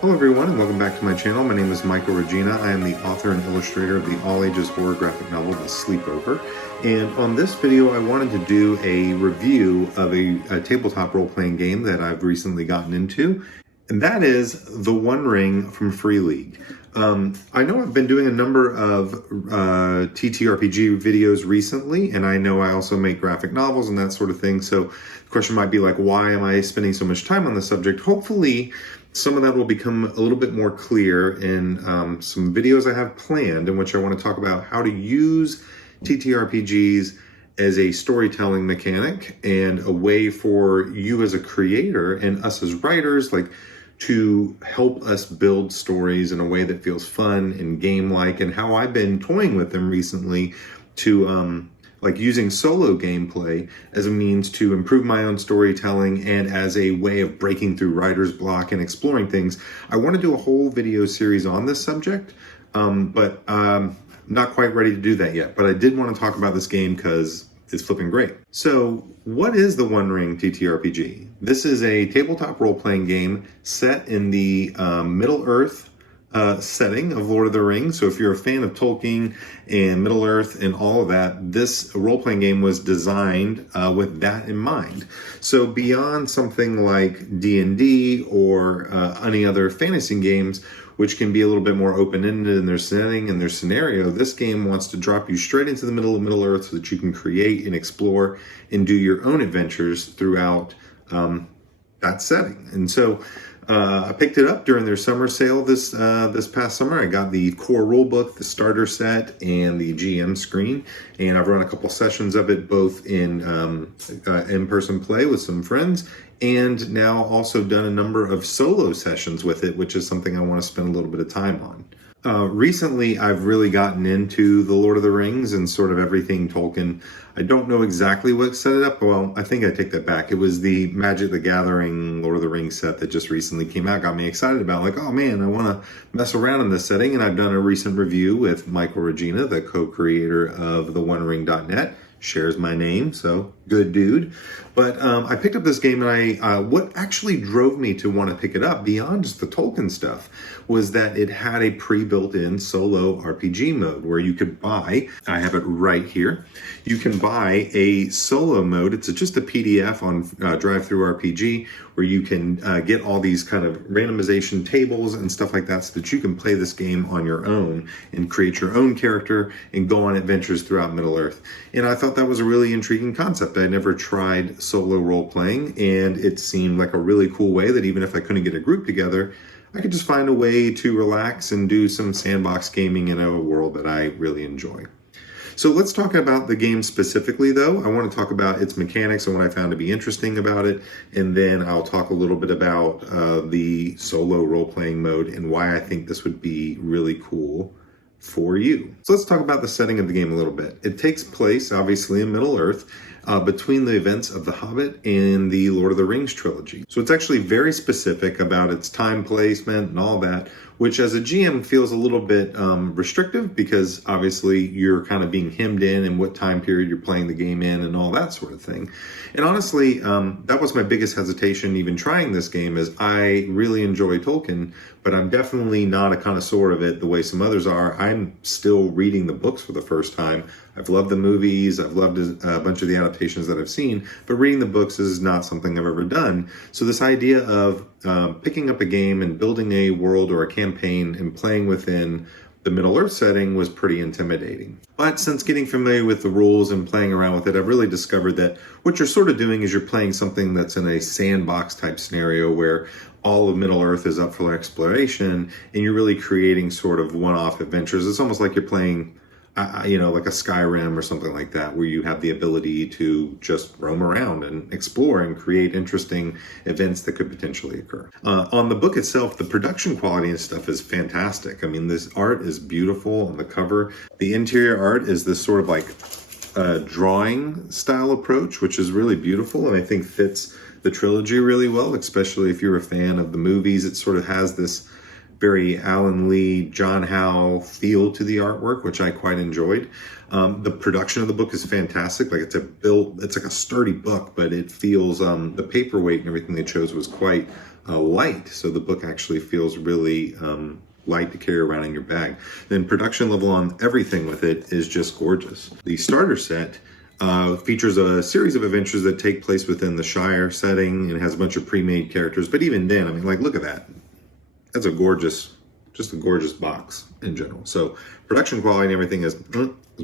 Hello everyone and welcome back to my channel. My name is Michael Regina. I am the author and illustrator of the all-ages horror graphic novel, The Sleepover. And on this video I wanted to do a review of a tabletop role-playing game that I've recently gotten into. And that is The One Ring from Free League. I know I've been doing a number of TTRPG videos recently, and I know I also make graphic novels and that sort of thing. So the question might be like, why am I spending so much time on the subject? Hopefully some of that will become a little bit more clear in some videos I have planned in which I want to talk about how to use TTRPGs as a storytelling mechanic and a way for you as a creator and us as writers, like, to help us build stories in a way that feels fun and game-like, and how I've been toying with them recently to like using solo gameplay as a means to improve my own storytelling and as a way of breaking through writer's block and exploring things. I want to do a whole video series on this subject, but I'm not quite ready to do that yet. But I did want to talk about this game because it's flipping great. So what is the One Ring TTRPG? This is a tabletop role-playing game set in the Middle-earth setting of Lord of the Rings. So if you're a fan of Tolkien and Middle-earth and all of that, this role-playing game was designed with that in mind. So beyond something like D&D or any other fantasy games, which can be a little bit more open-ended in their setting and their scenario, this game wants to drop you straight into the middle of Middle-earth so that you can create and explore and do your own adventures throughout that setting. And so I picked it up during their summer sale this past summer. I got the core rulebook, the starter set, and the GM screen, and I've run a couple sessions of it, both in in-person play with some friends, and now also done a number of solo sessions with it, which is something I want to spend a little bit of time on. Recently, I've really gotten into the Lord of the Rings and sort of everything Tolkien. I don't know exactly what set it up. Well, I think I take that back. It was the Magic the Gathering Lord of the Rings set that just recently came out. Got me excited about, like, oh man, I want to mess around in this setting. And I've done a recent review with Michael Regina, the co-creator of the OneRing.net. Shares my name, so good dude. But I picked up this game, and what actually drove me to want to pick it up beyond just the Tolkien stuff was that it had a pre-built-in solo RPG mode where you could buy, I have it right here, you can buy a solo mode. It's just a PDF on DriveThruRPG where you can get all these kind of randomization tables and stuff like that so that you can play this game on your own and create your own character and go on adventures throughout Middle-earth. And I thought that was a really intriguing concept. I never tried solo role-playing, and it seemed like a really cool way that even if I couldn't get a group together, I could just find a way to relax and do some sandbox gaming in a world that I really enjoy. So let's talk about the game specifically, though. I want to talk about its mechanics and what I found to be interesting about it, and then I'll talk a little bit about the solo role-playing mode and why I think this would be really cool for you. So let's talk about the setting of the game a little bit. It takes place, obviously, in Middle-earth, between the events of The Hobbit and the Lord of the Rings trilogy. So it's actually very specific about its time placement and all that, which as a GM feels a little bit restrictive because obviously you're kind of being hemmed in what time period you're playing the game in and all that sort of thing. And honestly, that was my biggest hesitation even trying this game, is I really enjoy Tolkien, but I'm definitely not a connoisseur of it the way some others are. I'm still reading the books for the first time. I've loved the movies, I've loved a bunch of the adaptations that I've seen, but reading the books is not something I've ever done. So this idea of picking up a game and building a world or a campaign and playing within the Middle-earth setting was pretty intimidating. But since getting familiar with the rules and playing around with it, I've really discovered that what you're sort of doing is you're playing something that's in a sandbox type scenario where all of Middle-earth is up for exploration and you're really creating sort of one-off adventures. It's almost like you're playing like a Skyrim or something like that, where you have the ability to just roam around and explore and create interesting events that could potentially occur. On the book itself, the production quality and stuff is fantastic. I mean, this art is beautiful on the cover. The interior art is this sort of like drawing style approach, which is really beautiful and I think fits the trilogy really well, especially if you're a fan of the movies. It sort of has this very Alan Lee, John Howe feel to the artwork, which I quite enjoyed. The production of the book is fantastic. Like it's like a sturdy book, but it feels, the paperweight and everything they chose was quite light. So the book actually feels really light to carry around in your bag. Then production level on everything with it is just gorgeous. The starter set features a series of adventures that take place within the Shire setting and has a bunch of pre-made characters. But even then, I mean, like, look at that. That's just a gorgeous box in general. So production quality and everything is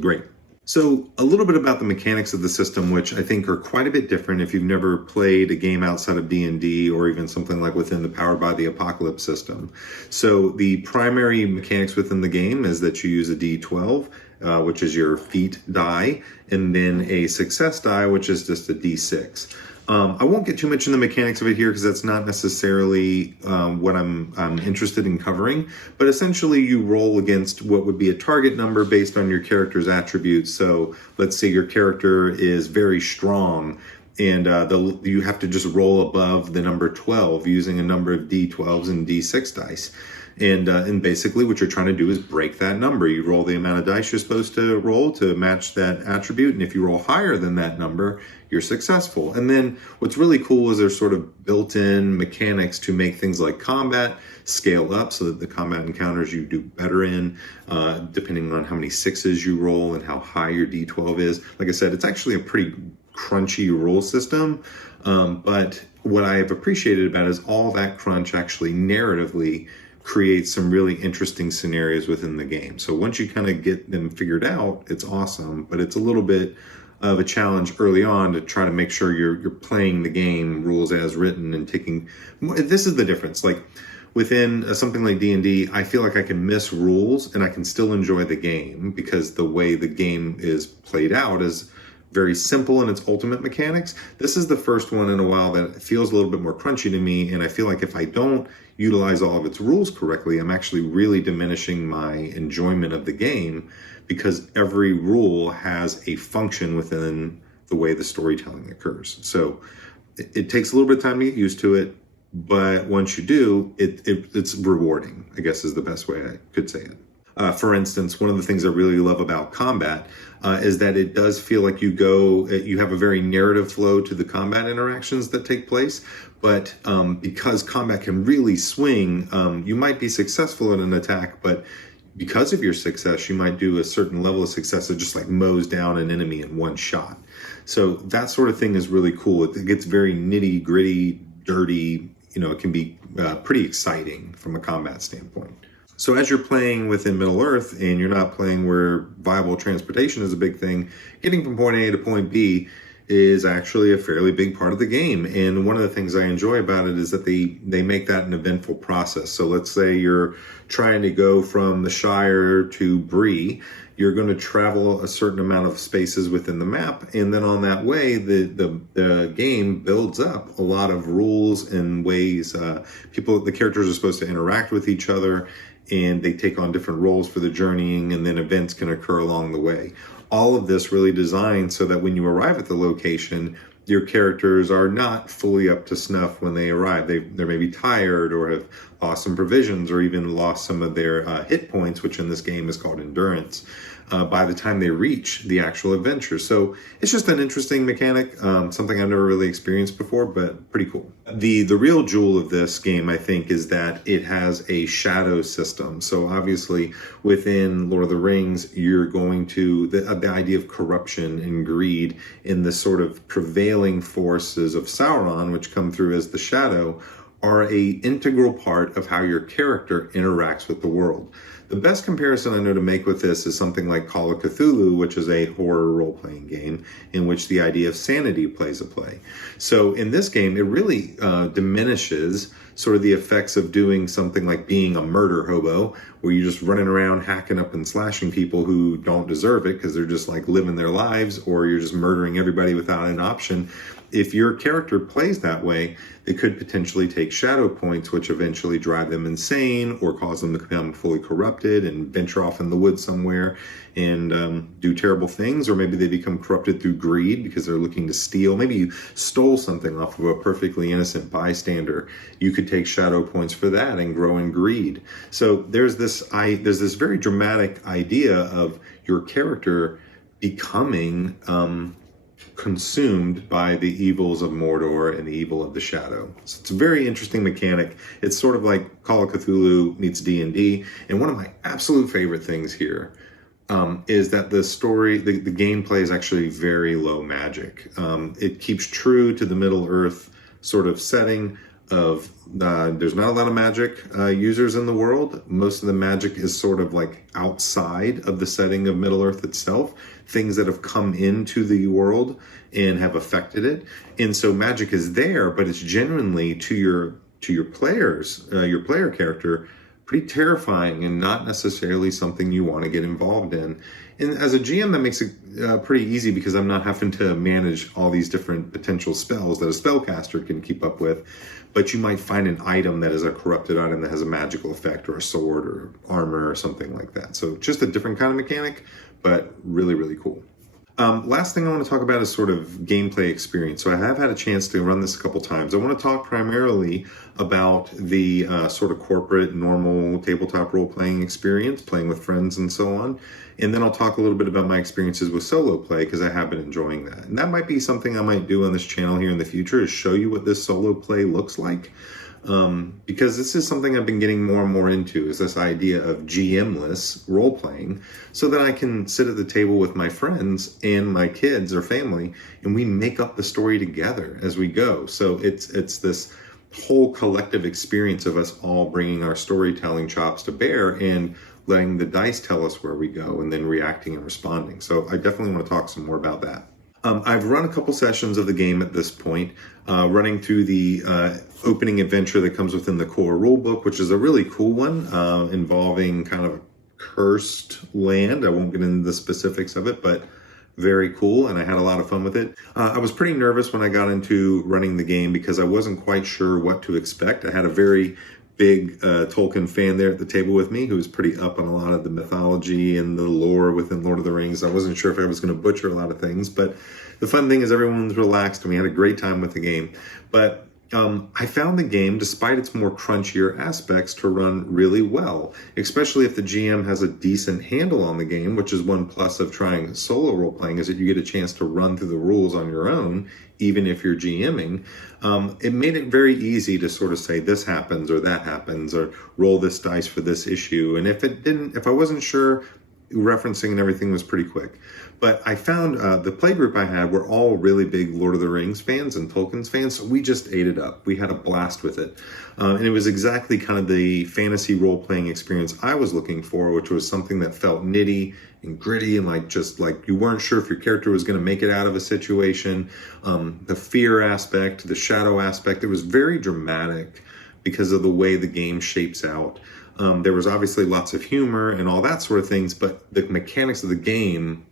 great. So a little bit about the mechanics of the system, which I think are quite a bit different if you've never played a game outside of D&D or even something like within the Powered by the Apocalypse system. So the primary mechanics within the game is that you use a D12, which is your feat die, and then a success die, which is just a D6. I won't get too much in the mechanics of it here because that's not necessarily what I'm interested in covering, but essentially you roll against what would be a target number based on your character's attributes. So let's say your character is very strong and you have to just roll above the number 12 using a number of D12s and D6 dice. And basically what you're trying to do is break that number. You roll the amount of dice you're supposed to roll to match that attribute. And if you roll higher than that number, you're successful. And then what's really cool is there's sort of built-in mechanics to make things like combat scale up so that the combat encounters you do better in, depending on how many sixes you roll and how high your D12 is. Like I said, it's actually a pretty crunchy rule system. But what I have appreciated about it is all that crunch actually narratively create some really interesting scenarios within the game. So once you kind of get them figured out, it's awesome, but it's a little bit of a challenge early on to try to make sure you're playing the game rules as written and taking, this is the difference. Like within something like D&D, I feel like I can miss rules and I can still enjoy the game because the way the game is played out is very simple in its ultimate mechanics. This is the first one in a while that feels a little bit more crunchy to me, and I feel like if I don't utilize all of its rules correctly, I'm actually really diminishing my enjoyment of the game because every rule has a function within the way the storytelling occurs. So it takes a little bit of time to get used to it, but once you do, it's rewarding, I guess is the best way I could say it. For instance, one of the things I really love about combat is that it does feel like you have a very narrative flow to the combat interactions that take place. But because combat can really swing, you might be successful in an attack, but because of your success, you might do a certain level of success that just like mows down an enemy in one shot. So that sort of thing is really cool. It gets very nitty gritty, dirty. It can be pretty exciting from a combat standpoint. So as you're playing within Middle-earth and you're not playing where viable transportation is a big thing, getting from point A to point B is actually a fairly big part of the game. And one of the things I enjoy about it is that they make that an eventful process. So let's say you're trying to go from the Shire to Bree. You're going to travel a certain amount of spaces within the map, and then on that way, the game builds up a lot of rules and ways the characters are supposed to interact with each other, and they take on different roles for the journeying, and then events can occur along the way. All of this really designed so that when you arrive at the location, your characters are not fully up to snuff when they arrive. They may be tired or have lost some provisions or even lost some of their hit points, which in this game is called endurance, by the time they reach the actual adventure. So it's just an interesting mechanic, something I've never really experienced before, but pretty cool. The real jewel of this game, I think, is that it has a shadow system. So obviously within Lord of the Rings, you're going to, the idea of corruption and greed in the sort of prevailing forces of Sauron, which come through as the shadow, are a integral part of how your character interacts with the world. The best comparison I know to make with this is something like Call of Cthulhu, which is a horror role-playing game in which the idea of sanity plays a play. So in this game, it really diminishes sort of the effects of doing something like being a murder hobo, where you're just running around hacking up and slashing people who don't deserve it because they're just like living their lives, or you're just murdering everybody without an option. If your character plays that way, they could potentially take shadow points, which eventually drive them insane or cause them to become fully corrupted and venture off in the woods somewhere and do terrible things. Or maybe they become corrupted through greed because they're looking to steal. Maybe you stole something off of a perfectly innocent bystander. You could take shadow points for that and grow in greed. So there's this very dramatic idea of your character becoming consumed by the evils of Mordor and the evil of the shadow. So it's a very interesting mechanic. It's sort of like Call of Cthulhu meets D&D. And one of my absolute favorite things here is that the story, the gameplay is actually very low magic. It keeps true to the Middle Earth sort of setting of there's not a lot of magic users in the world. Most of the magic is sort of like outside of the setting of Middle Earth itself, things that have come into the world and have affected it. And so magic is there, but it's genuinely to your players, your player character, pretty terrifying and not necessarily something you want to get involved in. And as a GM, that makes it pretty easy because I'm not having to manage all these different potential spells that a spellcaster can keep up with. But you might find an item that is a corrupted item that has a magical effect, or a sword or armor or something like that. So just a different kind of mechanic, but really, really cool. Last thing I want to talk about is sort of gameplay experience. So I have had a chance to run this a couple times. I want to talk primarily about the sort of corporate, normal tabletop role-playing experience, playing with friends and so on. And then I'll talk a little bit about my experiences with solo play, because I have been enjoying that. And that might be something I might do on this channel here in the future, is show you what this solo play looks like. Because this is something I've been getting more and more into, is this idea of GM-less role-playing, so that I can sit at the table with my friends and my kids or family, and we make up the story together as we go. So it's this whole collective experience of us all bringing our storytelling chops to bear and letting the dice tell us where we go and then reacting and responding. So I definitely want to talk some more about that. I've run a couple sessions of the game at this point, running through the opening adventure that comes within the core rulebook, which is a really cool one, involving kind of a cursed land. I won't get into the specifics of it, but very cool, and I had a lot of fun with it. I was pretty nervous when I got into running the game because I wasn't quite sure what to expect. I had a very big Tolkien fan there at the table with me who was pretty up on a lot of the mythology and the lore within Lord of the Rings. I wasn't sure if I was going to butcher a lot of things, but the fun thing is everyone's relaxed and we had a great time with the game. But I found the game, despite its more crunchier aspects, to run really well, especially if the GM has a decent handle on the game, which is one plus of trying solo role-playing, is that you get a chance to run through the rules on your own, even if you're GMing. It made it very easy to sort of say this happens or that happens, or roll this dice for this issue. And if I wasn't sure, referencing and everything was pretty quick. But I found the playgroup I had were all really big Lord of the Rings fans and Tolkien's fans, so we just ate it up. We had a blast with it. And it was exactly kind of the fantasy role-playing experience I was looking for, which was something that felt nitty and gritty and like you weren't sure if your character was going to make it out of a situation. The fear aspect, the shadow aspect, it was very dramatic because of the way the game shapes out. There was obviously lots of humor and all that sort of things, but the mechanics of the game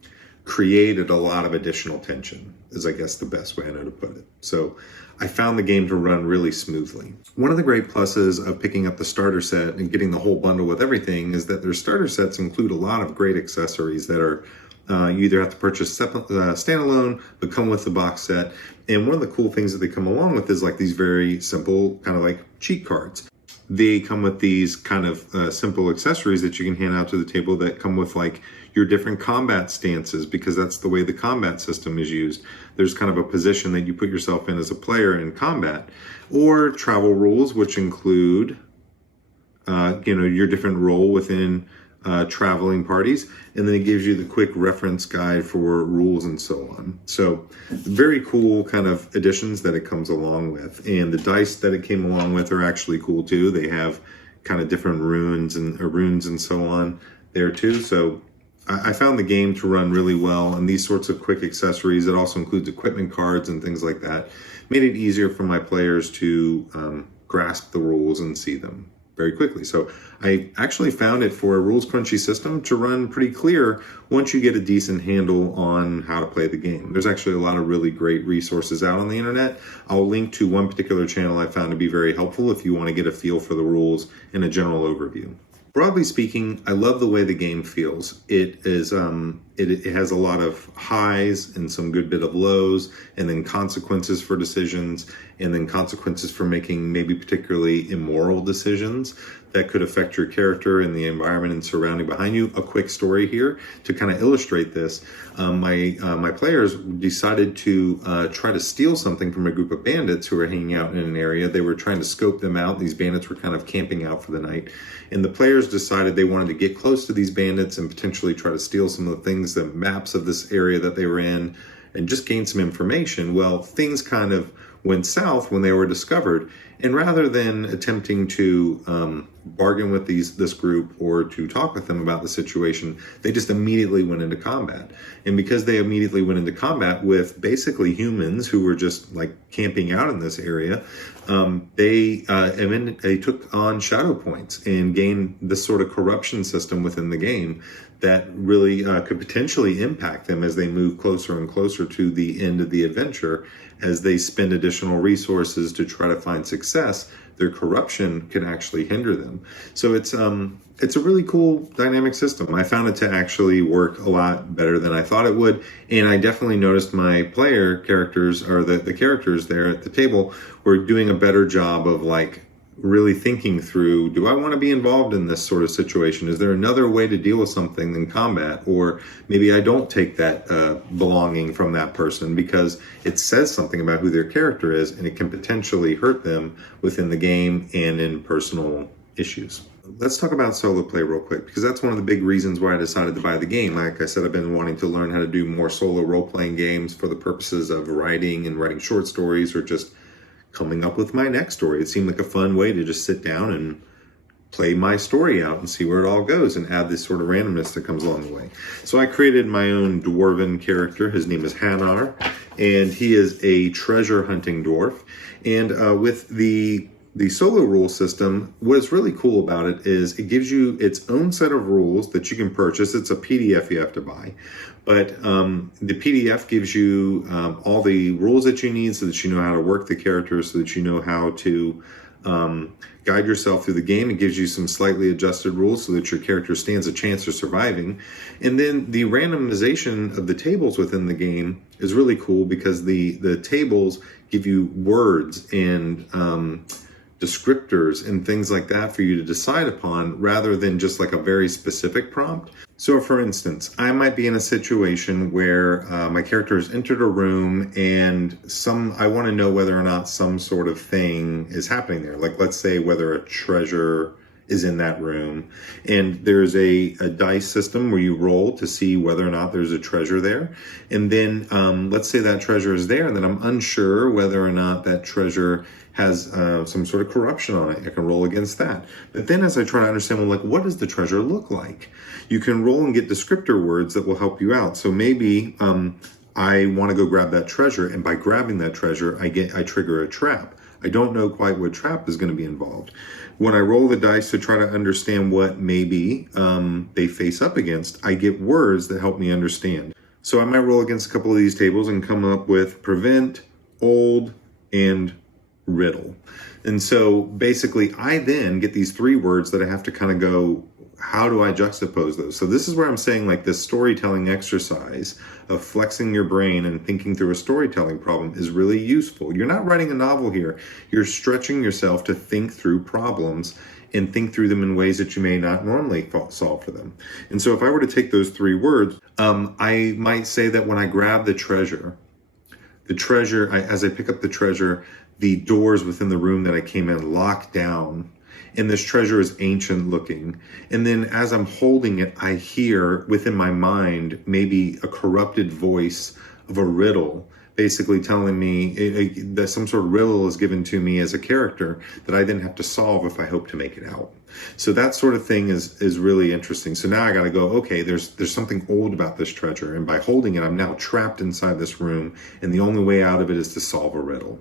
created a lot of additional tension, is I guess the best way I know to put it. So I found the game to run really smoothly. One of the great pluses of picking up the starter set and getting the whole bundle with everything is that their starter sets include a lot of great accessories that are you either have to purchase standalone, but come with the box set. And one of the cool things that they come along with is like these very simple kind of like cheat cards. They come with these kind of simple accessories that you can hand out to the table that come with like your different combat stances, because that's the way the combat system is used. There's kind of a position that you put yourself in as a player in combat, or travel rules, which include your different role within traveling parties, and then it gives you the quick reference guide for rules and so on. So very cool kind of additions that it comes along with, and the dice that it came along with are actually cool too. They have kind of different runes and so on there too. So I found the game to run really well, and these sorts of quick accessories, it also includes equipment cards and things like that, made it easier for my players to grasp the rules and see them very quickly. So I actually found it, for a rules crunchy system, to run pretty clear once you get a decent handle on how to play the game. There's actually a lot of really great resources out on the internet. I'll link to one particular channel I found to be very helpful if you want to get a feel for the rules and a general overview. Broadly speaking, I love the way the game feels. It is it has a lot of highs and some good bit of lows, and then consequences for decisions, and then consequences for making maybe particularly immoral decisions that could affect your character and the environment and surrounding behind you. A quick story here to kind of illustrate this. My players decided to try to steal something from a group of bandits who were hanging out in an area. They were trying to scope them out. These bandits were kind of camping out for the night. And the players decided they wanted to get close to these bandits and potentially try to steal some of the things, the maps of this area that they were in, and just gain some information. Well, things kind of went south when they were discovered. And rather than attempting to bargain with this group or to talk with them about the situation, they just immediately went into combat. And because they immediately went into combat with basically humans who were just like camping out in this area, they took on shadow points and gained this sort of corruption system within the game that really could potentially impact them as they move closer and closer to the end of the adventure. As they spend additional resources to try to find success, their corruption can actually hinder them. So it's a really cool dynamic system. I found it to actually work a lot better than I thought it would, and I definitely noticed my player characters, or the characters there at the table, were doing a better job of like really thinking through, do I want to be involved in this sort of situation? Is there another way to deal with something than combat? Or maybe I don't take that belonging from that person because it says something about who their character is, and it can potentially hurt them within the game and in personal issues. Let's talk about solo play real quick, because that's one of the big reasons why I decided to buy the game. Like I said, I've been wanting to learn how to do more solo role-playing games for the purposes of writing and writing short stories, or just coming up with my next story. It seemed like a fun way to just sit down and play my story out and see where it all goes, and add this sort of randomness that comes along the way. So I created my own dwarven character. His name is Hanar, and he is a treasure hunting dwarf. And with the solo rule system, what is really cool about it is it gives you its own set of rules that you can purchase. It's a PDF you have to buy. But the PDF gives you all the rules that you need so that you know how to work the character, so that you know how to guide yourself through the game. It gives you some slightly adjusted rules so that your character stands a chance of surviving. And then the randomization of the tables within the game is really cool, because the tables give you words and descriptors and things like that for you to decide upon, rather than just like a very specific prompt. So for instance, I might be in a situation where my character has entered a room and I want to know whether or not some sort of thing is happening there. Like, let's say whether a treasure is in that room, and there's a dice system where you roll to see whether or not there's a treasure there. And then let's say that treasure is there, and then I'm unsure whether or not that treasure has some sort of corruption on it. I can roll against that. But then as I try to understand, well, like, what does the treasure look like? You can roll and get descriptor words that will help you out. So maybe I want to go grab that treasure, and by grabbing that treasure, I trigger a trap. I don't know quite what trap is going to be involved. When I roll the dice to try to understand what maybe they face up against, I get words that help me understand. So I might roll against a couple of these tables and come up with prevent, old, and riddle. And so basically I then get these three words that I have to kind of go, how do I juxtapose those? So this is where I'm saying, like, this storytelling exercise of flexing your brain and thinking through a storytelling problem is really useful. You're not writing a novel here. You're stretching yourself to think through problems and think through them in ways that you may not normally solve for them. And so if I were to take those three words, I might say that when I grab the treasure, as I pick up the treasure, the doors within the room that I came in lock down, and this treasure is ancient looking. And then as I'm holding it, I hear within my mind maybe a corrupted voice of a riddle, basically telling me that some sort of riddle is given to me as a character that I then have to solve if I hope to make it out. So that sort of thing is really interesting. So now I got to go, okay, there's something old about this treasure, and by holding it, I'm now trapped inside this room, and the only way out of it is to solve a riddle.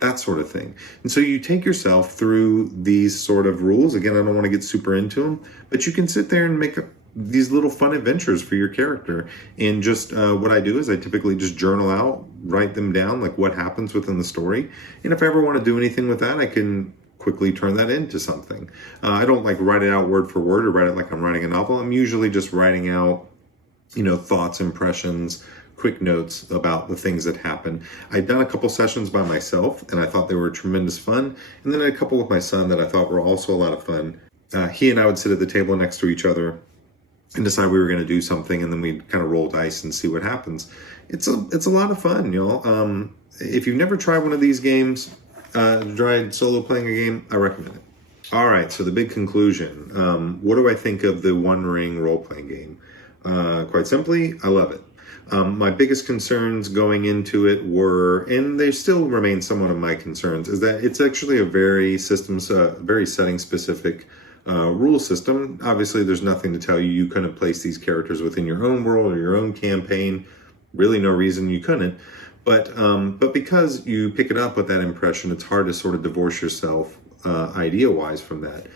That sort of thing. And so you take yourself through these sort of rules. Again, I don't want to get super into them, but you can sit there and make these little fun adventures for your character. And just what I do is I typically just journal out, write them down, like what happens within the story. And if I ever want to do anything with that, I can quickly turn that into something. I don't like write it out word for word or write it like I'm writing a novel. I'm usually just writing out thoughts, impressions, quick notes about the things that happen. I'd done a couple sessions by myself, and I thought they were tremendous fun. And then a couple with my son that I thought were also a lot of fun. He and I would sit at the table next to each other and decide we were going to do something, and then we'd kind of roll dice and see what happens. It's a lot of fun, If you've never tried one of these games, tried solo playing a game, I recommend it. All right, so the big conclusion. What do I think of the One Ring role-playing game? Quite simply, I love it. My biggest concerns going into it were, and they still remain somewhat of my concerns, is that it's actually a very setting-specific rule system. Obviously, there's nothing to tell you you couldn't place these characters within your own world or your own campaign. Really no reason you couldn't. But because you pick it up with that impression, it's hard to sort of divorce yourself idea-wise from that.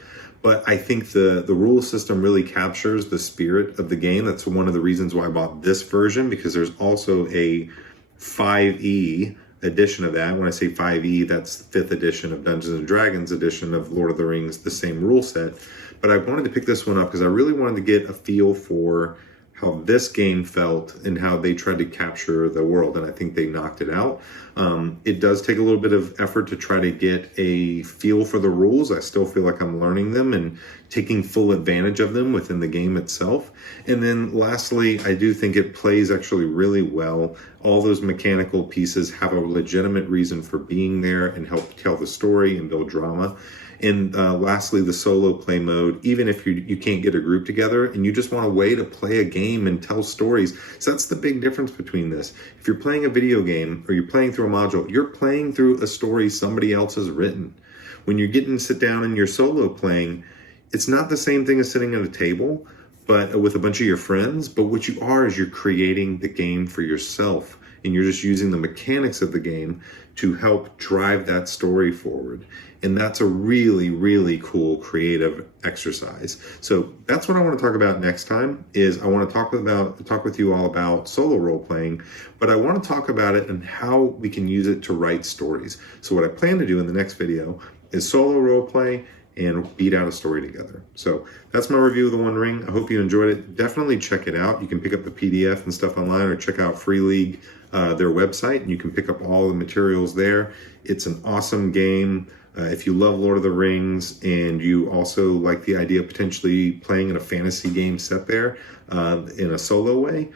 But I think the rule system really captures the spirit of the game. That's one of the reasons why I bought this version, because there's also a 5e edition of that. When I say 5e, that's 5th edition of Dungeons and Dragons edition of Lord of the Rings, the same rule set. But I wanted to pick this one up because I really wanted to get a feel for how this game felt and how they tried to capture the world, and I think they knocked it out. It does take a little bit of effort to try to get a feel for the rules. I still feel like I'm learning them and taking full advantage of them within the game itself. And then lastly, I do think it plays actually really well. All those mechanical pieces have a legitimate reason for being there and help tell the story and build drama. And lastly, the solo play mode, even if you can't get a group together and you just want a way to play a game and tell stories. So that's the big difference between this. If you're playing a video game or you're playing through a module, you're playing through a story somebody else has written. When you're getting to sit down and you're solo playing, it's not the same thing as sitting at a table, but with a bunch of your friends. But what you are is you're creating the game for yourself, and you're just using the mechanics of the game to help drive that story forward. And that's a really, really cool creative exercise. So that's what I want to talk about next time. Is I want to talk with you all about solo role playing, but I want to talk about it and how we can use it to write stories. So what I plan to do in the next video is solo role play and beat out a story together. So that's my review of the One Ring. I hope you enjoyed it. Definitely check it out. You can pick up the PDF and stuff online, or check out Free League, their website, and you can pick up all the materials there. It's an awesome game. If you love Lord of the Rings and you also like the idea of potentially playing in a fantasy game set there in a solo way,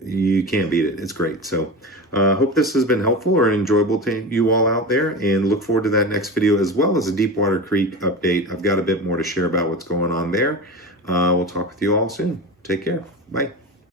you can't beat it. It's great. So hope this has been helpful or enjoyable to you all out there, and look forward to that next video, as well as a Deepwater Creek update. I've got a bit more to share about what's going on there. We'll talk with you all soon. Take care. Bye.